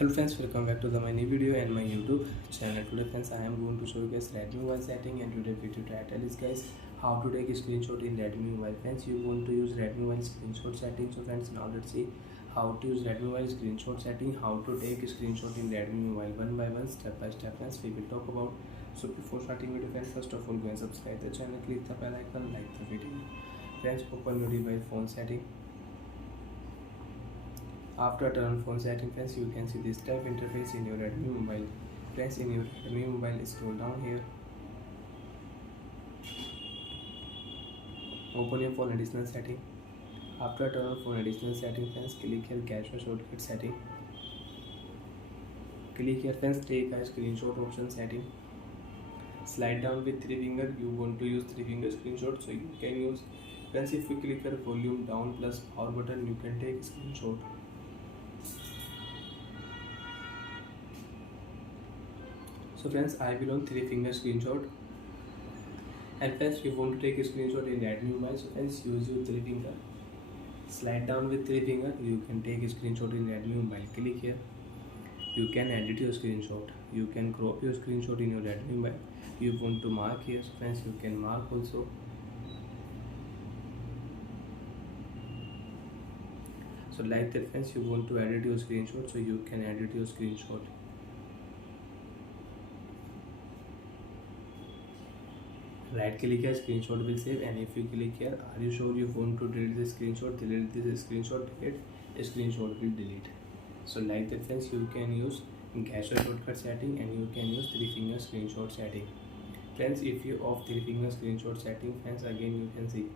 Hello friends, welcome back to my new video and my YouTube channel. Today friends, I am going to show you guys Redmi mobile setting, and today video title is guys how to take a screenshot in Redmi mobile. Friends, you want to use Redmi mobile screenshot setting. So friends, now let's see how to use Redmi mobile screenshot setting, how to take a screenshot in Redmi mobile one by one, step by step. Friends, we will talk about. So before starting video friends, first of all go and subscribe the channel, click the bell icon, like the video. Friends, open your device phone setting. After turn on phone setting friends, you can see this type interface in your Redmi mobile. Friends, in your Redmi mobile, scroll down here, open your phone additional setting. After turn on phone additional setting friends, click here cache shortcut setting. Click here friends, take a screenshot option setting. Slide down with three finger. You want to use three finger screenshot, so you can use. Friends, if you click here volume down plus power button, you can take screenshot. So friends, I will on three finger screenshot, and friends, you want to take a screenshot in Redmi mobile. So friends, use your three finger, slide down with three finger, you can take a screenshot in Redmi mobile. Click here, you can edit your screenshot, you can crop your screenshot in your Redmi mobile. You want to mark here, so friends, you can mark also. So like that friends, you want to edit your screenshot, so you can edit your screenshot. Right click here, screenshot will save, and if you click here, are you sure you want to delete this screenshot? Delete this screenshot, delete screenshot will delete. So like that friends, you can use cache shortcut setting, and you can use three finger screenshot setting. Friends, if you off three finger screenshot setting friends, again you can see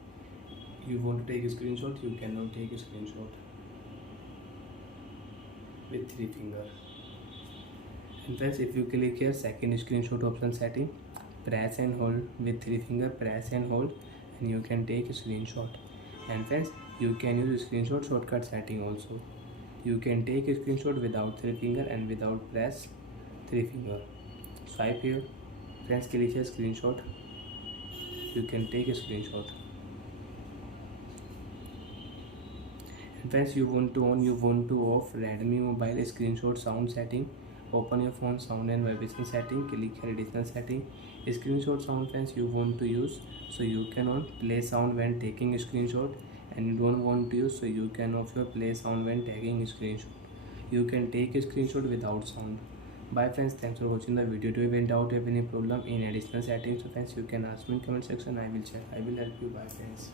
you want to take a screenshot, you cannot take a screenshot with three finger. And friends, if you click here second screenshot option setting, press and hold with three finger, press and hold, and you can take a screenshot. And friends, you can use screenshot shortcut setting also. You can take a screenshot without three finger and without press three finger. Swipe here, friends, click here screenshot, you can take a screenshot. And friends, you want to on, you want to off Redmi mobile screenshot sound setting. Open your phone sound and vibration setting, click here additional setting. Screenshot sound friends, you want to use, so you can on play sound when taking a screenshot, and you don't want to use, so you can off your play sound when taking a screenshot. You can take a screenshot without sound. Bye friends, thanks for watching the video. Do you have doubt, have any problem in additional settings? So friends, you can ask me in comment section, I will check, I will help you. Bye friends.